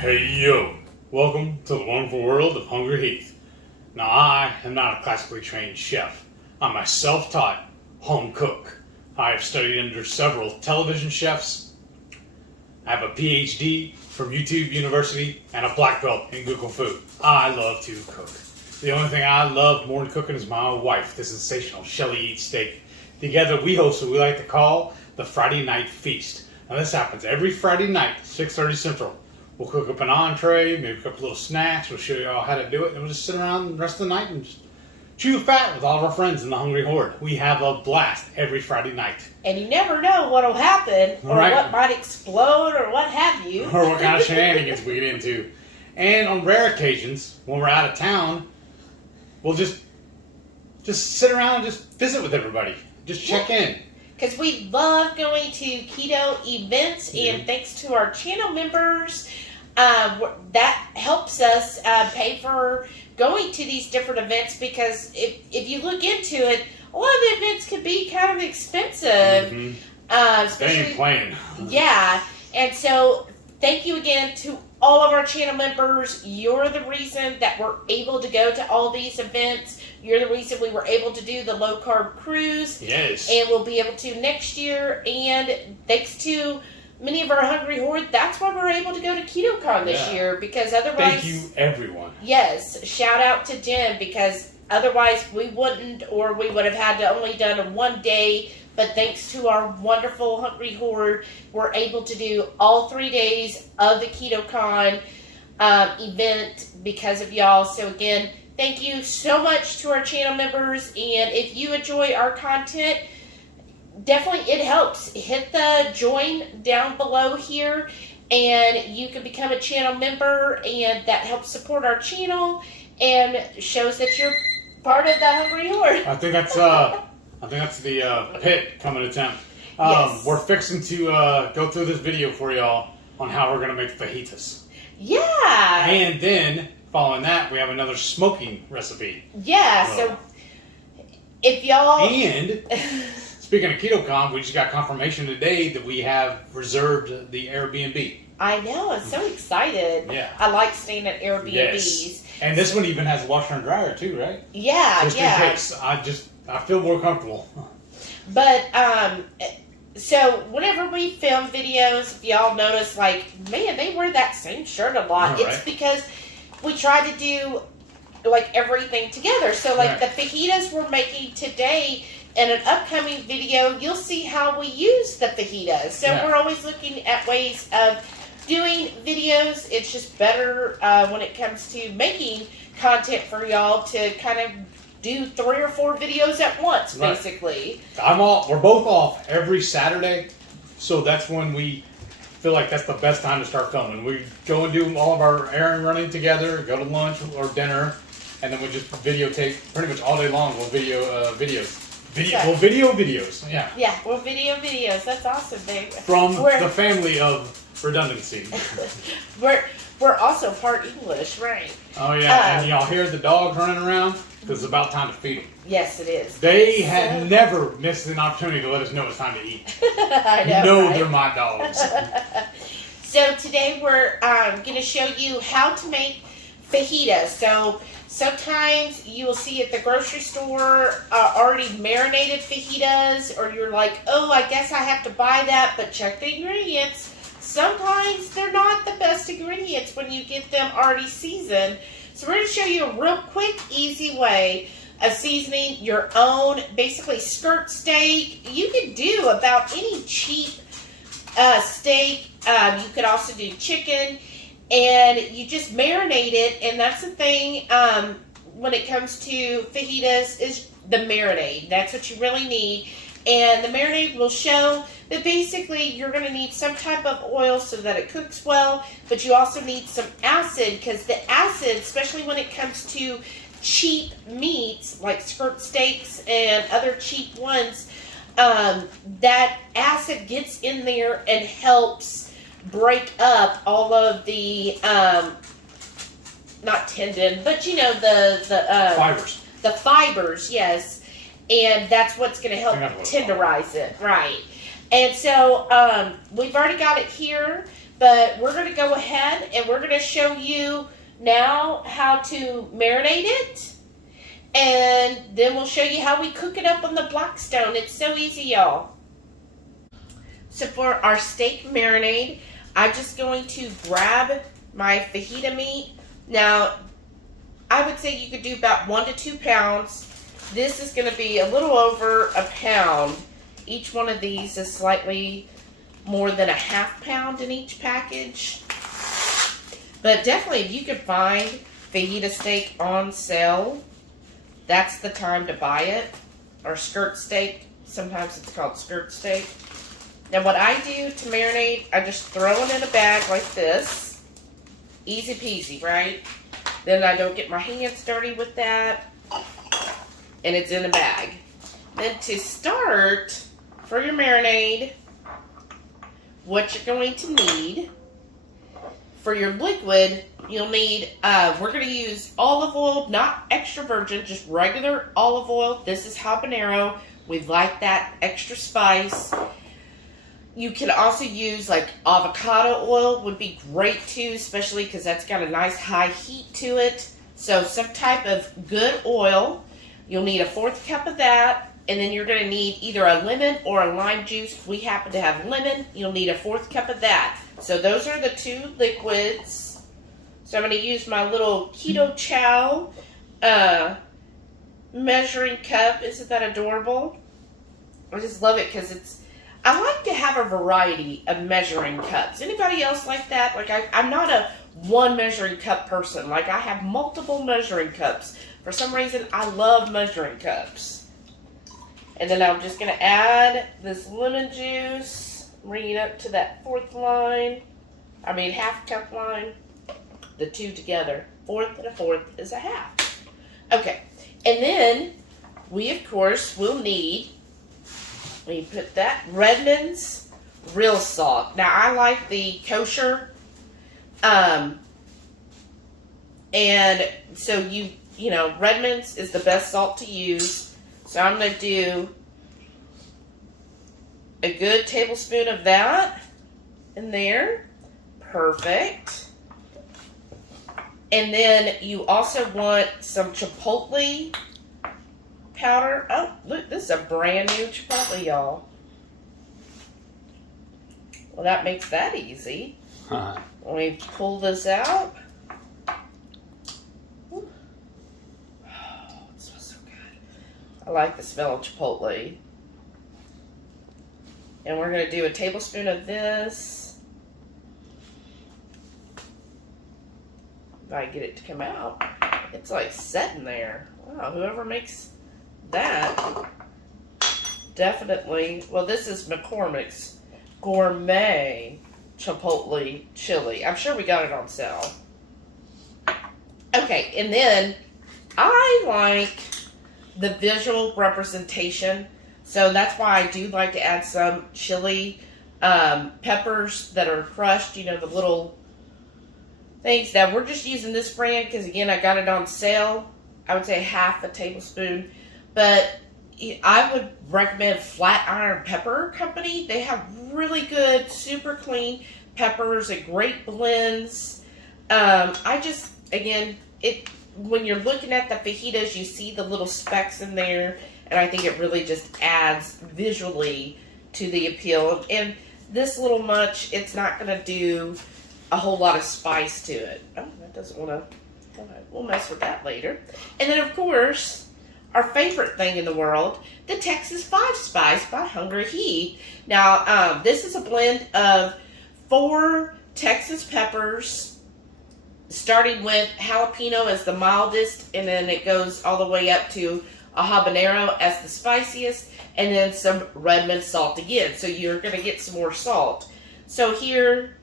Hey yo, welcome to the wonderful world of HungryHeath. Now I am not a classically trained chef. I'm a self-taught home cook. I have studied under several television chefs. I have a PhD from YouTube University and a black belt in Google Food. I love to cook. The only thing I love more than cooking is my wife, the sensational Shelly Eats Steak. Together we host what we like to call the Friday Night Feast. Now this happens every Friday night, 6:30 Central. We'll cook up an entree, maybe a couple little snacks. We'll show you all how to do it. And we'll just sit around the rest of the night and just chew the fat with all of our friends in the Hungry Horde. We have a blast every Friday night. And you never know what'll happen, or what might explode, or what have you. Or what kind of shenanigans we get into. And on rare occasions, when we're out of town, we'll just sit around and just visit with everybody. Just check in. Because we love going to keto events, and thanks to our channel members, that helps us pay for going to these different events, because if you look into it, a lot of the events can be kind of expensive. They ain't playing. Yeah, and so thank you again to all of our channel members. You're the reason that we're able to go to all these events. You're the reason we were able to do the low-carb cruise. Yes. And we'll be able to next year. And thanks to many of our Hungry Horde, that's why we're able to go to KetoCon this year. Because otherwise... Thank you, everyone. Yes. Shout out to Jim, because otherwise we wouldn't, or we would have had to only done a one day. But thanks to our wonderful Hungry Horde, we're able to do all 3 days of the KetoCon event because of y'all. So again, thank you so much to our channel members. And if you enjoy our content, definitely it helps. Hit the join down below here, and you can become a channel member, and that helps support our channel and shows that you're part of the Hungry Horde. I think that's the pit coming to town. Yes. We're fixing to go through this video for y'all on how we're going to make fajitas. Yeah. And then, following that, we have another smoking recipe. Yeah, so if y'all... And, speaking of KetoCon, we just got confirmation today that we have reserved the Airbnb. I know, I'm so excited. Yeah. I like staying at Airbnbs. Yes. And this one even has a washer and dryer too, right? Yeah, just in case. I feel more comfortable. But, so whenever we film videos, if y'all notice, like, man, they wear that same shirt a lot. All it's right. because we try to do, like, everything together. So, like, the fajitas we're making today, in an upcoming video, you'll see how we use the fajitas. So we're always looking at ways of doing videos. It's just better when it comes to making content for y'all to kind of do 3 or 4 videos at once, basically. We're both off every Saturday, so that's when we feel like that's the best time to start filming. We go and do all of our errand running together, go to lunch or dinner, and then we just videotape pretty much all day long. We'll video videos. We'll video videos, yeah. Yeah, we'll video videos. That's awesome, babe. From the family of redundancy. We're also part English, right? Oh, yeah, and y'all hear the dogs running around? Because it's about time to feed them. Yes, it is. They have never missed an opportunity to let us know it's time to eat. I know, right? They're my dogs. So today we're going to show you how to make fajitas. So sometimes you will see at the grocery store already marinated fajitas, or you're like, oh, I guess I have to buy that, but check the ingredients. Sometimes they're not the best ingredients when you get them already seasoned. So we're going to show you a real quick, easy way of seasoning your own, basically, skirt steak. You can do about any cheap steak. You could also do chicken. And you just marinate it. And that's the thing when it comes to fajitas is the marinade. That's what you really need. And the marinade will show that basically you're going to need some type of oil so that it cooks well, but you also need some acid, because the acid, especially when it comes to cheap meats like skirt steaks and other cheap ones, that acid gets in there and helps break up all of the, not tendon, but you know, the Fibers. The fibers, yes. And that's what's going to help tenderize it, right? And so we've already got it here. But we're going to go ahead and we're going to show you now how to marinate it. And then we'll show you how we cook it up on the Blackstone. It's so easy, y'all. So for our steak marinade, I'm just going to grab my fajita meat. Now, I would say you could do about 1 to 2 pounds. This is going to be a little over a pound. Each one of these is slightly more than a ½ pound in each package. But definitely, if you could find fajita steak on sale, that's the time to buy it. Or skirt steak. Sometimes it's called skirt steak. Now what I do to marinate, I just throw it in a bag like this. Easy peasy, right? Then I don't get my hands dirty with that. And it's in a bag. Then to start, for your marinade, what you're going to need, for your liquid, you'll need, we're going to use olive oil, not extra virgin, just regular olive oil. This is habanero. We like that extra spice. You can also use like avocado oil would be great too, especially because that's got a nice high heat to it. So some type of good oil. You'll need a 1/4 cup of that. And then you're going to need either a lemon or a lime juice. We happen to have lemon. You'll need a 1/4 cup of that. So those are the 2 liquids. So I'm going to use my little Ketochow measuring cup. Isn't that adorable? I just love it because I like to have a variety of measuring cups. Anybody else like that? Like I'm not a one measuring cup person. Like I have multiple measuring cups. For some reason, I love measuring cups. And then I'm just going to add this lemon juice. Bring it up to that 1/4 line. I mean, ½ cup line. The 2 together. 1/4 and a 1/4 is a ½ Okay. And then we, of course, will need, we put that, Redmond's real salt. Now, I like the kosher. And so you know, Redmond's is the best salt to use. So I'm going to do a good tablespoon of that in there. Perfect. And then you also want some chipotle powder. Oh, look, this is a brand new chipotle, y'all. Well, that makes that easy. Let me pull this out. Oh, it smells so good. I like the smell of chipotle. And we're going to do a tablespoon of this. If I get it to come out. It's like setting there. Wow, whoever makes that definitely. Well, this is McCormick's Gourmet Chipotle Chili. I'm sure we got it on sale. Okay, and then I like the visual representation. So that's why I do like to add some chili peppers that are crushed, you know, the little things. Now, we're just using this brand because, again, I got it on sale. I would say ½ a tablespoon. But I would recommend Flatiron Pepper Company. They have really good, super clean peppers and great blends. I just, again, when you're looking at the fajitas, you see the little specks in there. And I think it really just adds visually to the appeal. And this little munch, it's not going to do a whole lot of spice to it. Oh, that doesn't want to. We'll mess with that later. And then, of course, our favorite thing in the world, the Texas 5 Spice by HungryHeath. Now, this is a blend of 4 Texas peppers, starting with jalapeno as the mildest, and then it goes all the way up to a habanero as the spiciest, and then some Redmond salt again. So you're going to get some more salt. So here,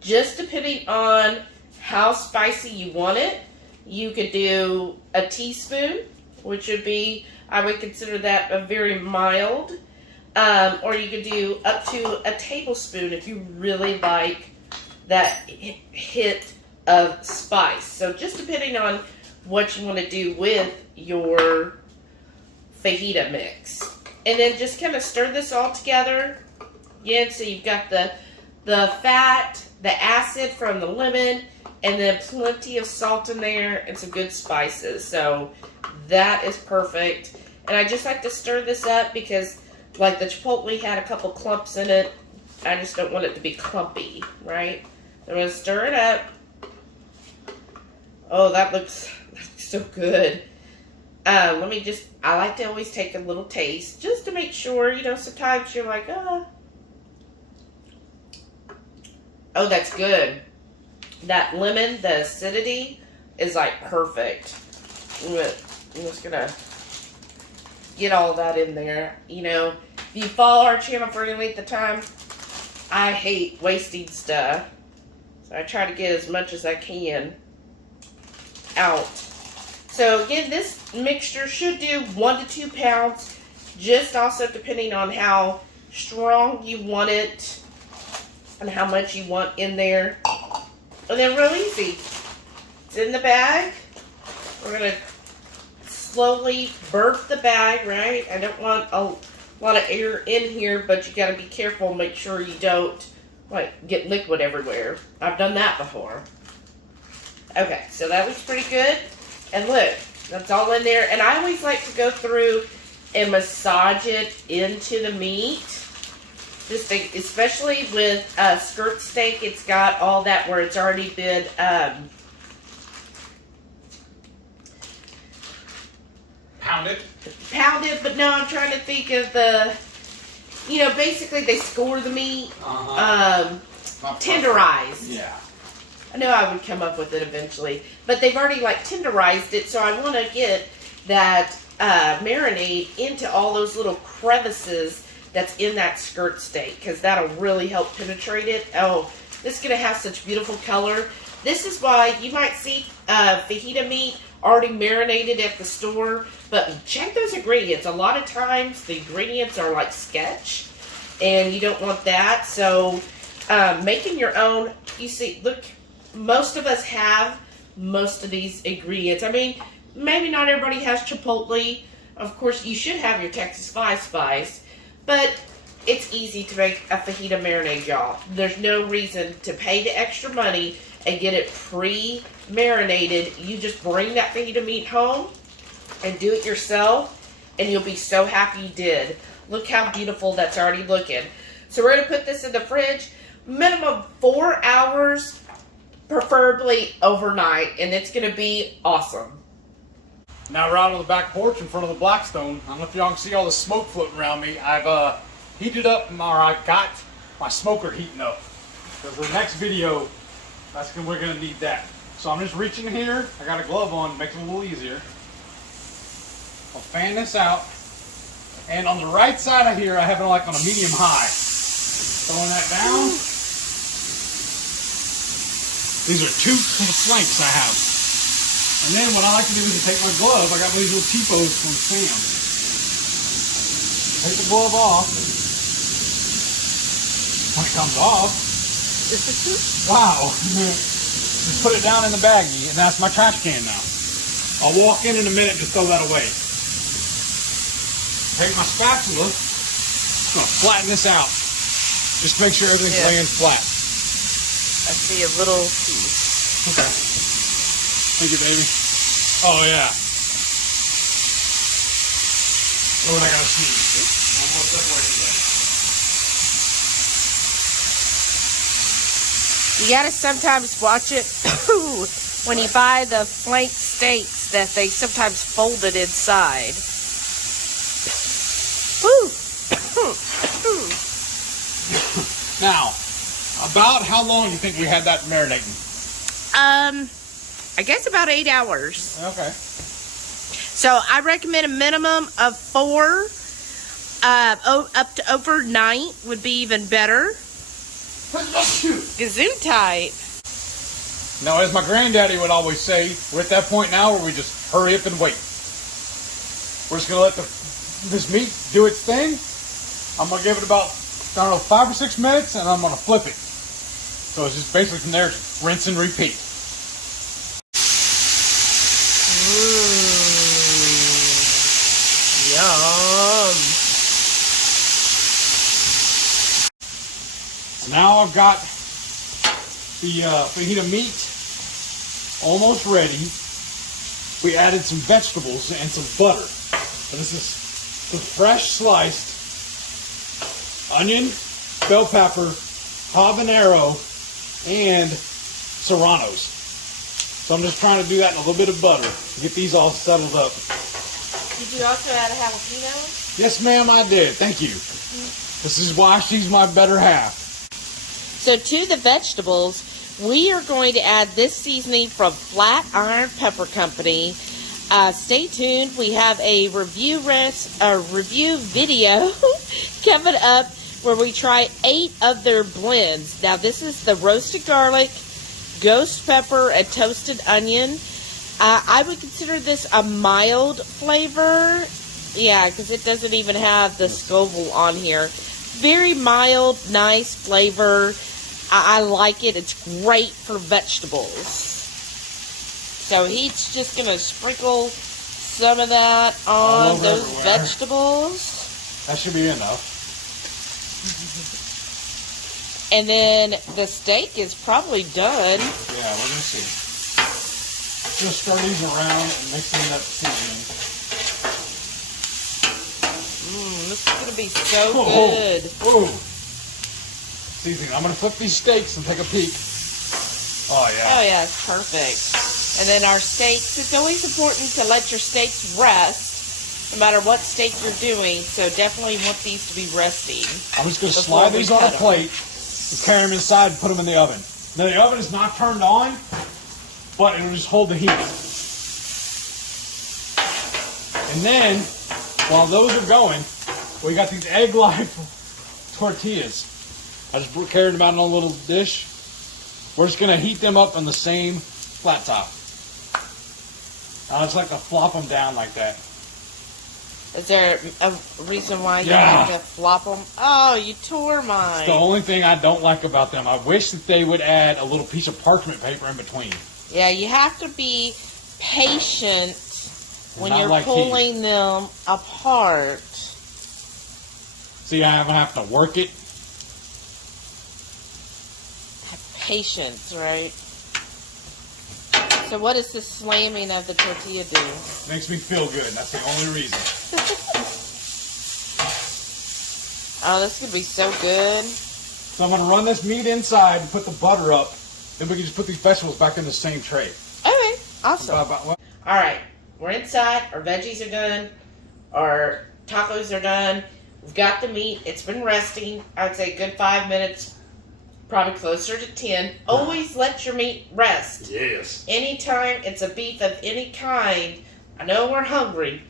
just depending on how spicy you want it, you could do a teaspoon, which would be, I would consider that a very mild, or you could do up to a tablespoon if you really like that hit of spice. So just depending on what you want to do with your fajita mix. And then just kind of stir this all together. Again, so you've got the the fat, the acid from the lemon, and then plenty of salt in there and some good spices. So that is perfect. And I just like to stir this up because like the chipotle had a couple clumps in it. I just don't want it to be clumpy, right? I'm going to stir it up. Oh, that looks so good. I like to always take a little taste just to make sure, you know, sometimes you're like, oh, that's good. That lemon, the acidity is like perfect. I'm just gonna get all that in there. You know, if you follow our channel for any length of time, I hate wasting stuff. So I try to get as much as I can out. So again, this mixture should do 1 to 2 pounds, just also depending on how strong you want it and how much you want in there. And then real easy. It's in the bag. We're going to slowly burp the bag, right? I don't want a lot of air in here, but you got to be careful. Make sure you don't like get liquid everywhere. I've done that before. Okay, so that looks pretty good. And look, that's all in there. And I always like to go through and massage it into the meat. Just think, especially with skirt steak, it's got all that where it's already been pounded. But no, I'm trying to think of the, you know, basically they score the meat, tenderized. Yeah. I know I would come up with it eventually, but they've already like tenderized it, so I want to get that marinade into all those little crevices that's in that skirt steak, because that'll really help penetrate it. Oh, this is going to have such beautiful color. This is why you might see fajita meat already marinated at the store, but check those ingredients. A lot of times the ingredients are like sketch, and you don't want that. So making your own, you see, look, most of us have most of these ingredients. I mean, maybe not everybody has chipotle. Of course, you should have your Texas spice. But it's easy to make a fajita marinade, y'all. There's no reason to pay the extra money and get it pre-marinated. You just bring that fajita meat home and do it yourself, and you'll be so happy you did. Look how beautiful that's already looking. So we're going to put this in the fridge, minimum 4 hours, preferably overnight, and it's going to be awesome. Now we're out on the back porch in front of the Blackstone. I don't know if y'all can see all the smoke floating around me. I've heated up, or I got my smoker heating up. Because the next video, we're gonna need that. So I'm just reaching here. I got a glove on, makes it a little easier. I'll fan this out. And on the right side of here, I have it like on a medium high. Throwing that down. These are 2 flanks I have. And then what I like to do is take my glove. I got these little TPOs from Sam. Take the glove off. When it comes off, wow. Just put it down in the baggie, and that's my trash can now. I'll walk in a minute and just throw that away. Take my spatula. I'm going to flatten this out. Just make sure everything's laying flat. I see a little piece. Okay. Thank you, baby. Oh, yeah. Oh, I gotta sneeze. Almost separated. You gotta sometimes watch it when you buy the flank steaks that they sometimes fold it inside. Woo! Now, about how long do you think we had that marinating? I guess about 8 hours. Okay. So I recommend a minimum of 4. Up to overnight would be even better. Gesundheit. Now, as my granddaddy would always say, we're at that point now where we just hurry up and wait. We're just going to let this meat do its thing. I'm going to give it about, 5 or 6 minutes, and I'm going to flip it. So it's just basically from there, just rinse and repeat. Yum. Now I've got the fajita meat almost ready. We added some vegetables and some butter. So this is some fresh sliced onion, bell pepper, habanero, and serranos. So I'm just trying to do that in a little bit of butter to get these all settled up. Did you also add a jalapeno? Yes, ma'am, I did. Thank you. This is why she's my better half. So to the vegetables, we are going to add this seasoning from Flat Iron Pepper Company. Stay tuned. We have a review video coming up where we try 8 of their blends. Now this is the roasted garlic, ghost pepper, and toasted onion. I would consider this a mild flavor. Yeah, because it doesn't even have the Scoville on here. Very mild, nice flavor. I like it. It's great for vegetables. So he's just going to sprinkle some of that on those everywhere. Vegetables. That should be enough. And then the steak is probably done. Yeah, we're going to see. Just stir these around and mixing up seasoning. This is going to be so good. Whoa. Seasoning. I'm going to flip these steaks and take a peek. Oh, yeah. Oh, yeah, it's perfect. And then our steaks, it's always important to let your steaks rest, no matter what steak you're doing. So definitely want these to be resting. I'm just going to slide these on a plate and carry them inside and put them in the oven. Now, the oven is not turned on, but it'll just hold the heat. And then, while those are going, we got these Egglife tortillas. I just carried them out in a little dish. We're just going to heat them up on the same flat top. I just like to flop them down like that. Is there a reason why you have to flop them? Oh, you tore mine. It's the only thing I don't like about them. I wish that they would add a little piece of parchment paper in between. Yeah, you have to be patient when you're pulling them apart. See, I'm going to have to work it. Have patience, right? So what does this slamming of the tortilla do? Makes me feel good. That's the only reason. Oh, this could be so good. So I'm going to run this meat inside and put the butter up. Then we can just put these vegetables back in the same tray. Okay, awesome. All right, we're inside. Our veggies are done. Our tacos are done. We've got the meat. It's been resting. I would say a good 5 minutes. Probably closer to 10. Always let your meat rest. Yes. Anytime it's a beef of any kind, I know we're hungry.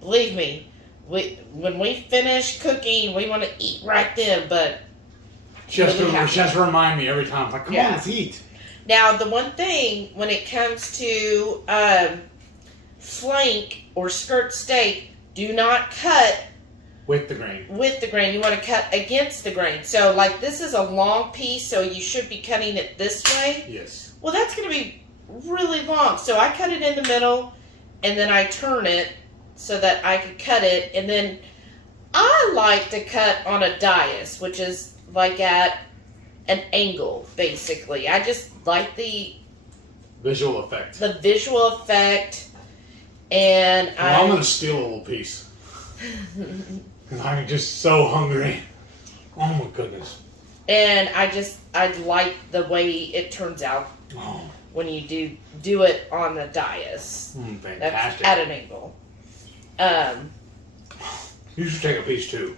Believe me, when we finish cooking, we want to eat right then, but... Just remind me every time. Like, come on, let's eat. Now, the one thing, when it comes to flank or skirt steak, do not cut with the grain. With the grain. You want to cut against the grain. So, like, this is a long piece, so you should be cutting it this way. Yes. Well, that's going to be really long. So, I cut it in the middle, and then I turn it so that I can cut it. And then I like to cut on a dais, which is like at an angle, basically. I just like the visual effect. The visual effect. And I'm going to steal a little piece. I'm just so hungry. Oh my goodness. And I like the way it turns out when you do it on the dais. Fantastic. That's at an angle. You should take a piece too.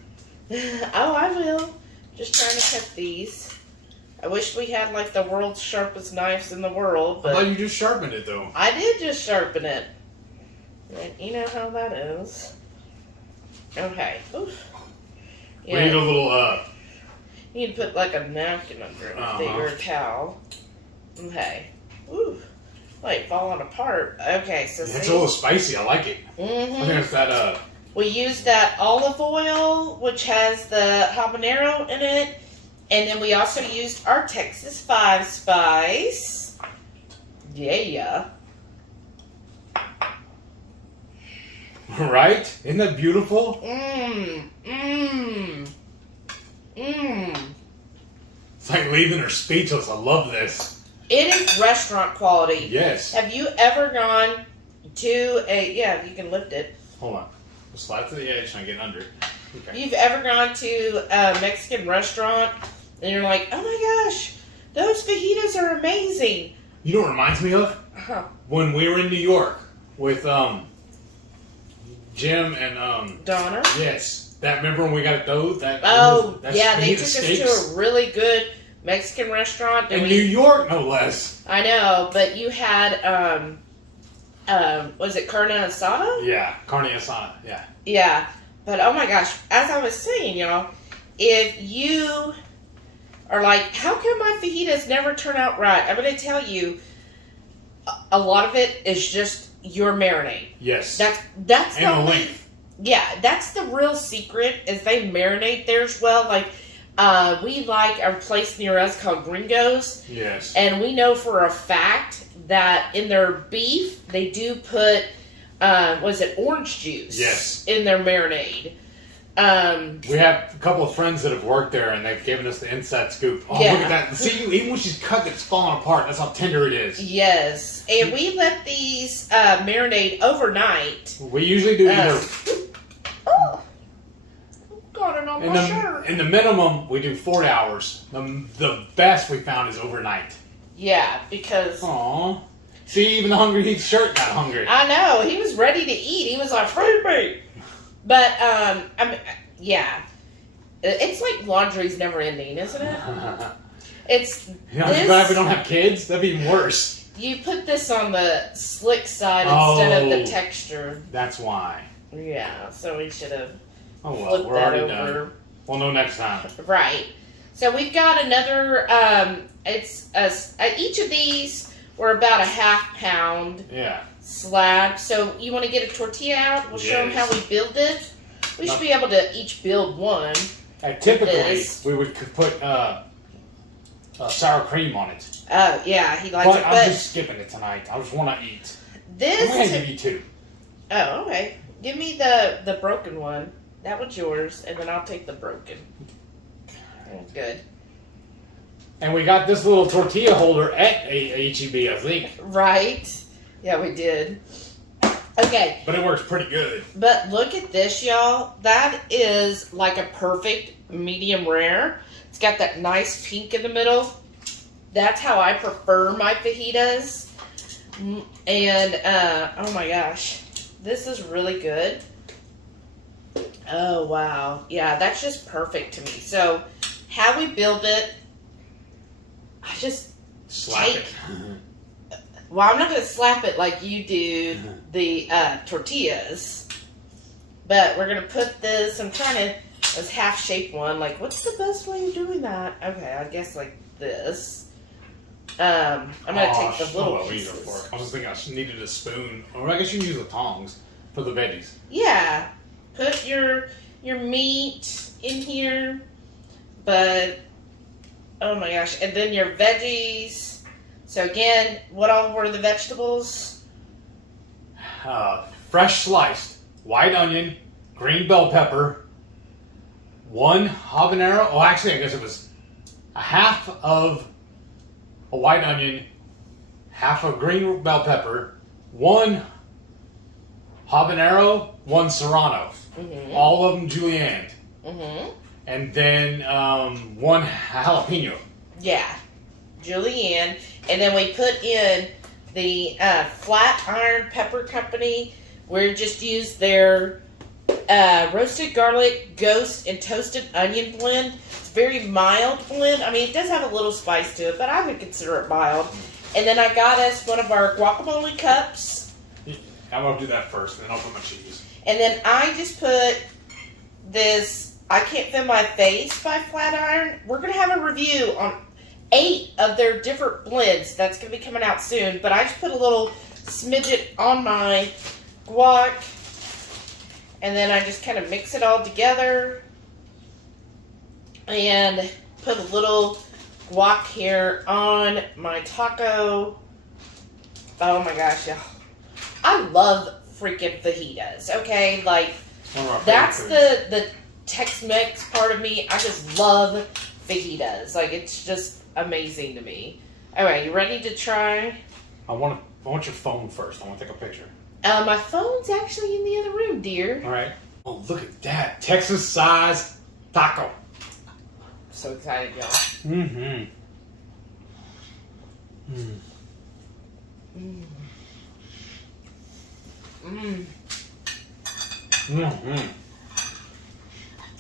Oh, I will. Just trying to cut these. I wish we had like the world's sharpest knives in the world, but I thought you just sharpened it though. I did just sharpen it. And you know how that is. Okay. Oof. We need a little, you need to put like a napkin under it, or a towel. Okay. Ooh. Wait, falling apart. Okay, so it's a little spicy. I like it. Mm-hmm. I think it's that, we used that olive oil, which has the habanero in it. And then we also used our Texas 5 spice. Yeah. Right? Isn't that beautiful? It's like leaving her speechless. I love this. It is restaurant quality. Yes. Have you ever gone to a, yeah, you can lift it. Hold on. Just slide to the edge and I get under. Okay. You've ever gone to a Mexican restaurant and you're like, oh my gosh, those fajitas are amazing. You know what it reminds me of? Huh. When we were in New York with Jim and Donna? yes. That remember when we got those? Oh, that yeah, they fajita took steaks? us to a really good Mexican restaurant. In New York, no less. I know, but you had, was it carne asada? Yeah, carne asada, yeah. Yeah, but oh my gosh, as I was saying, y'all, if you are like, how come my fajitas never turn out right? I'm going to tell you, a lot of it is just your marinade. Yes. That's and the the only, length. yeah, that's the real secret, is they marinate theirs well. Like, we like a place near us called Gringo's. Yes. And we know for a fact that in their beef, they do put, orange juice? Yes. In their marinade. We have a couple of friends that have worked there, and they've given us the inside scoop. Oh, Yeah. look at that. See, even when she's cut, it's falling apart. That's how tender it is. Yes. And we let these marinate overnight. We usually do either... Oh! Got it on my shirt. In the minimum, we do 4 hours. The best we found is overnight. Yeah, because... Aww. See, even the HungryHeath shirt got hungry. I know. He was ready to eat. He was like, free me. But, I mean, yeah. It's like laundry's never ending, isn't it? It's... I'm glad we don't have kids. That'd be even worse. You put this on the slick side instead of the texture. That's why. Yeah, so we should have Oh, well, flipped we're that already over. done. We'll know next time. Right. So we've got another, each of these were about a half pound Yeah. slab. So you want to get a tortilla out? We'll show them how we build it. We should be able to each build one. Typically, we would put sour cream on it. Oh, yeah, he likes But it. I'm just skipping it tonight. I just want to eat. I'm going to give you two. Oh, okay. Give me the broken one. That one's yours, and then I'll take the broken. That's good. And we got this little tortilla holder at HEB, I think. Right. Yeah, we did. Okay. But it works pretty good. But look at this, y'all. That is like a perfect medium rare. It's got that nice pink in the middle. That's how I prefer my fajitas. And, oh my gosh. This is really good. Oh, wow. Yeah, that's just perfect to me. So, how we build it, I just Slap take... Well, I'm not going to slap it like you do the tortillas. But we're going to put this, I'm trying to, this half-shaped one. Like, what's the best way of doing that? Okay, I guess like this. I'm going to take the little pieces. I was just thinking I needed a spoon. Or I guess you can use the tongs for the veggies. Yeah. Put your meat in here. But, oh my gosh. And then your veggies. So again, what all were the vegetables? Fresh sliced white onion, green bell pepper, 1 habanero. Oh, actually, I guess it was a half of a white onion, half a green bell pepper, 1 habanero, 1 serrano. Mm-hmm. All of them julienne. Mm-hmm. And then 1 jalapeno. Yeah. Julienne. And then we put in the Flat Iron Pepper Company. We just used their roasted garlic, ghost, and toasted onion blend. It's a very mild blend. I mean, it does have a little spice to it, but I would consider it mild. And then I got us one of our guacamole cups. I'm going to do that first, then I'll put my cheese. And then I just put this I Can't Feel My Face by Flat Iron. We're going to have a review on 8 of their different blends. That's going to be coming out soon. But I just put a little smidget on my guac. And then I just kind of mix it all together. And put a little guac here on my taco. Oh my gosh, y'all. I love freaking fajitas, okay? Like, that's the Tex-Mex part of me. I just love fajitas. Like, it's just amazing to me. All right, you ready to try? I want your phone first. I want to take a picture. My phone's actually in the other room, dear. All right. Oh, look at that. Texas size taco. So excited, y'all. Mm-hmm. Mm. Mm. Mm. Mm-hmm.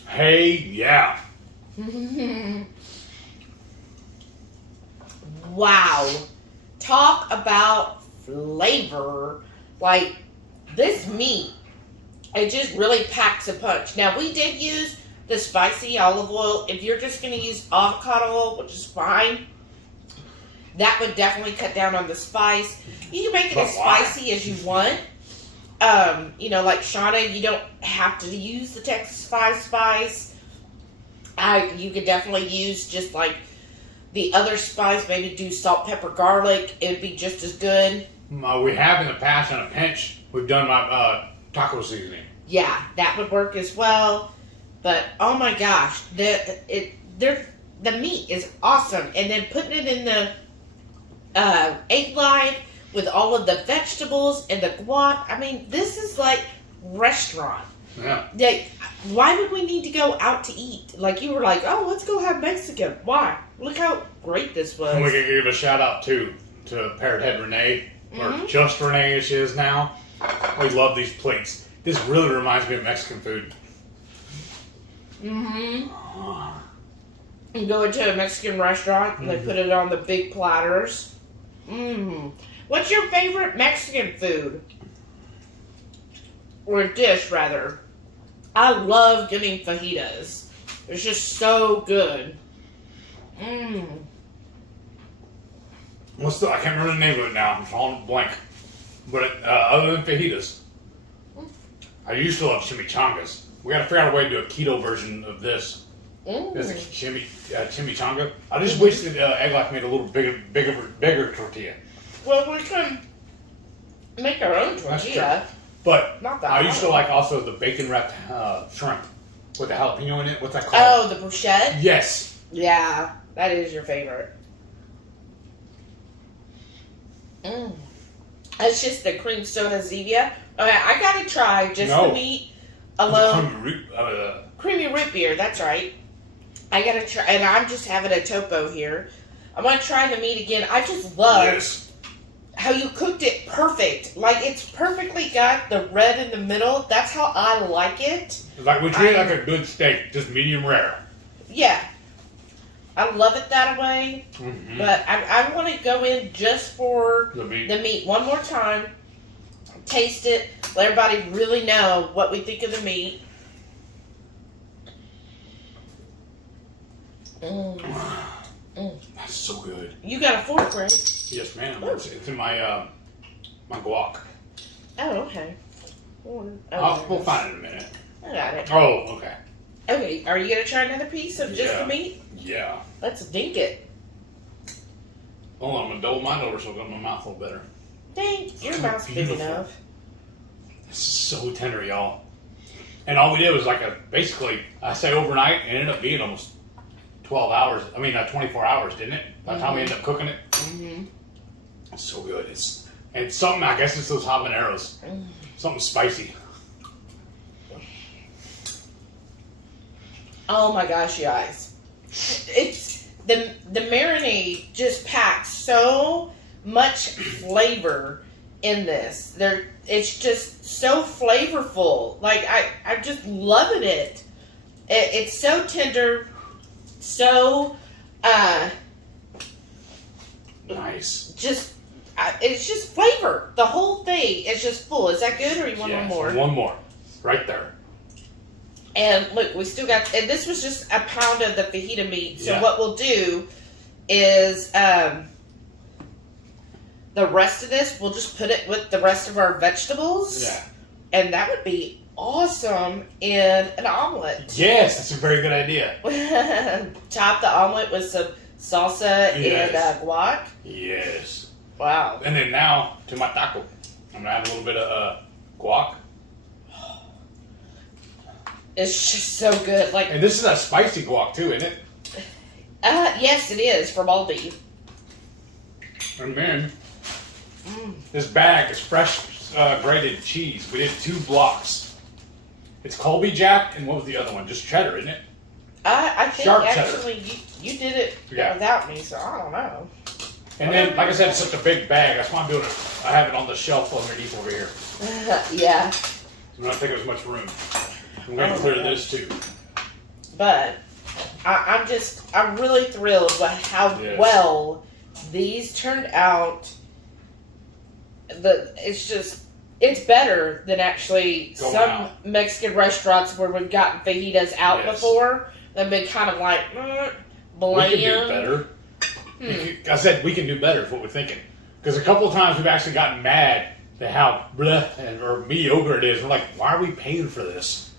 Hey, yeah. Wow. Talk about flavor. Like, this meat, it just really packs a punch. Now, we did use the spicy olive oil. If you're just going to use avocado oil, which is fine, that would definitely cut down on the spice. You can make it as spicy as you want. You know, like Shauna, you don't have to use the Texas 5 spice. You could definitely use just like the other spice, maybe do salt, pepper, garlic. It would be just as good. We have in the past on a pinch, we've done my taco seasoning. Yeah, that would work as well. But oh my gosh, the meat is awesome. And then putting it in the Egglife with all of the vegetables and the guac. I mean, this is like restaurant. Yeah. Like, why would we need to go out to eat? Like, you were like, oh, let's go have Mexican. Why? Look how great this was. And we can give a shout out to Parrot Head Renee, or just Renee as she is now. We love these plates. This really reminds me of Mexican food. Mm-hmm. You go into a Mexican restaurant and they put it on the big platters. Mm. What's your favorite Mexican food? Or dish, rather. I love getting fajitas. It's just so good. Mmm. I can't remember the name of it now. I'm drawing blank. But other than fajitas, I used to love chimichangas. We got to figure out a way to do a keto version of this. There's a chimichanga. I just wish that Egglife made a little bigger tortilla. Well, we can make our own tortilla. But Not that I used to hard. like also the bacon wrapped shrimp with the jalapeno in it. What's that called? Oh, the bruschetta? Yes. Yeah, that is your favorite. It's just the cream soda Zevia. Okay, I gotta try just the meat alone. Creamy root beer, that's right. I gotta try, and I'm just having a topo here. I'm gonna try the meat again. I just love how you cooked it perfect. Like, it's perfectly got the red in the middle. That's how I like it. Like we treat it like a good steak, just medium rare. Yeah. I love it that way. Mm-hmm. But I want to go in just for The meat one more time. Taste it. Let everybody really know what we think of the meat. That's so good. You got a fork, right? Yes, ma'am. It's in my my guac. Oh, okay. We'll find it in a minute. I got it. Oh, okay. Okay, are you going to try another piece of just the meat? Yeah. Let's dink it. Hold on, I'm going to double mine over so it'll go in my mouth a little better. Dink. Your mouth's big enough. This is so tender, y'all. And all we did was basically, I say overnight, it ended up being almost 12 hours. I mean, 24 hours, didn't it? By the time we ended up cooking it. Mm-hmm. It's so good. And something, I guess it's those habaneros. Something spicy. Oh my gosh, you guys. It's the marinade just packs so much flavor in this. It's just so flavorful. Like, I'm just loving it. It's so tender, so nice. It's just flavor. The whole thing is just full. Is that good, or you want one more? One more. Right there. And look, we still got, and this was just a pound of the fajita meat. So Yeah. what we'll do is the rest of this, we'll just put it with the rest of our vegetables. Yeah. And that would be awesome in an omelet. Yes, that's a very good idea. Top the omelet with some salsa Yes. and guac. Yes. Wow. And then now to my taco. I'm going to add a little bit of guac. It's just so good. Like, And this is a spicy guac too, isn't it? Yes, it is from Aldi. And then, this bag is fresh grated cheese. We did 2 blocks. It's Colby Jack, and what was the other one? Just cheddar, isn't it? I think Sharp actually you did it without me, so I don't know. And then, like I said, it's such a big bag. That's why I'm doing it. I have it on the shelf underneath over here. Yeah. So we don't take as much room. I'm going to clear this too. But I'm really thrilled with how well these turned out. It's better than actually Going some out. Mexican restaurants where we've gotten fajitas out before. They've been kind of like bland. We can do better. I said we can do better is what we're thinking. Because a couple of times we've actually gotten mad at how or mediocre it is. We're like, why are we paying for this?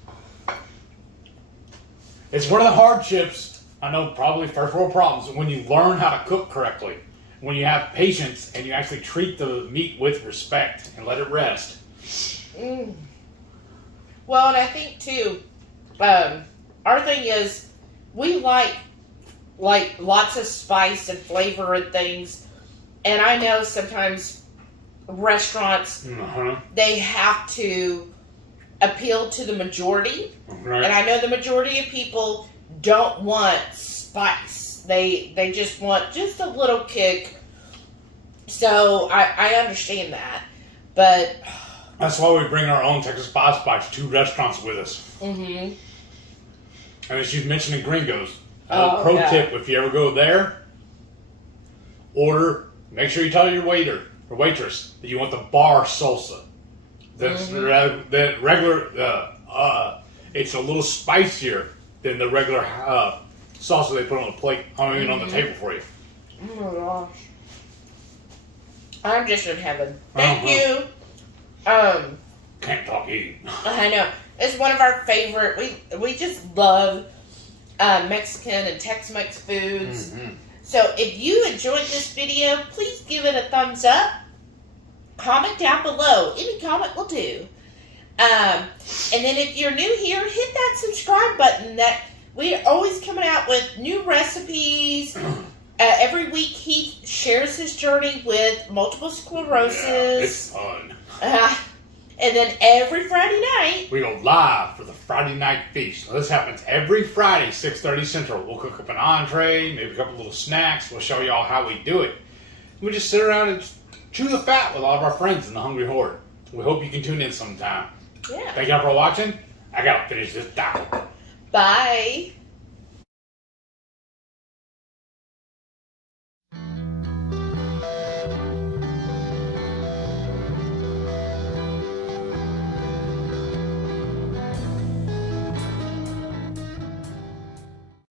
It's one of the hardships, I know, probably first world problems, when you learn how to cook correctly. When you have patience and you actually treat the meat with respect and let it rest. Well, and I think too, our thing is we like lots of spice and flavor and things. And I know sometimes restaurants, they have to appeal to the majority. Right. And I know the majority of people don't want spice. They just want just a little kick. So I understand that. But that's why we bring our own Texas Spice to restaurants with us. Mm-hmm. And as you've mentioned in Gringos, pro tip, if you ever go there, make sure you tell your waiter or waitress that you want the bar salsa. That's the regular, it's a little spicier than the regular salsa they put on the plate, on the table for you. Oh my gosh. I'm just in heaven. Thank you. Can't talk eating. I know. It's one of our favorite. We just love Mexican and Tex-Mex foods. So if you enjoyed this video, please give it a thumbs up. Comment down below. Any comment will do. And then if you're new here, hit that subscribe button. That we're always coming out with new recipes. Every week he shares his journey with multiple sclerosis. Yeah, it's fun. And then every Friday night, we go live for the Friday night feast. Now, this happens every Friday, 6:30 Central. We'll cook up an entree, maybe a couple little snacks. We'll show y'all how we do it. We just sit around and chew the fat with all of our friends in the Hungry Horde. We hope you can tune in sometime. yeah. Thank y'all for watching. I gotta finish this taco. Bye.